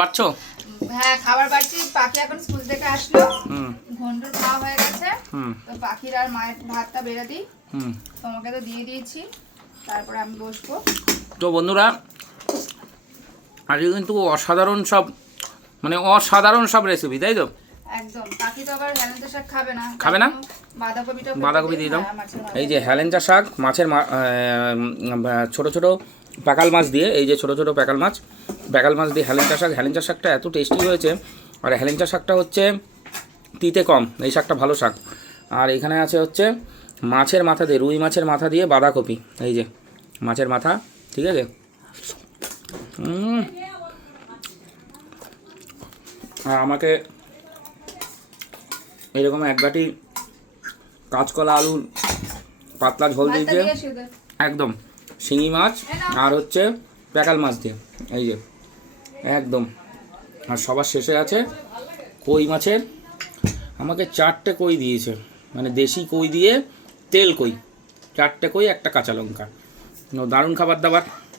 বাচ্চো? হ্যাঁ খাবার বাড়ছি। পাখি এখন স্কুল থেকে আসলো, ঘন্টুর খাওয়া হয়ে গেছে, তো পাখির আর মায়ের ভাতটা বেড়ে দিই। তোমাকে তো দিয়ে দিয়েছি, তারপরে আমি বসবো। তো বন্ধুরা আজকে কিন্তু অসাধারণ সব অসাধারণ সব রেসিপি, তাই তো? একদম। পাখি তো আবার হেলেঞ্চা শাক খাবে না, খাবে না? বাঁধাকপি দিয়ে দাও। এই যে হেলেঞ্চা শাক মাছের ছোট ছোট প্যাকাল মাছ দিয়ে, এই যে ছোট ছোট প্যাকাল মাছ দিয়ে হেলেঞ্চা শাকটা এত টেস্টি হয়েছে। আর হেলেঞ্চা শাকটা হচ্ছে তিতে কম, এই শাকটা ভালো শাক। আর এখানে আছে হচ্ছে মাছের মাথা দিয়ে, রুই মাছের মাথা দিয়ে বাঁধাকপি, এই যে মাছের মাথা, ঠিক আছে। আর আমাকে এরকম এক বাটি কাঁচকলা আলুর পাতলা ঝোল দিয়েছে একদম, শিঙি মাছ আর হচ্ছে প্যাকাল মাছ দিয়ে, এই যে একদম। আর সবার শেষে আছে কই মাছের, আমাকে 4টে কই দিয়েছে, মানে দেশি কই দিয়ে তেল কই, 4টে কই, একটা কাঁচা লঙ্কা। দারুণ খাবার দাবার।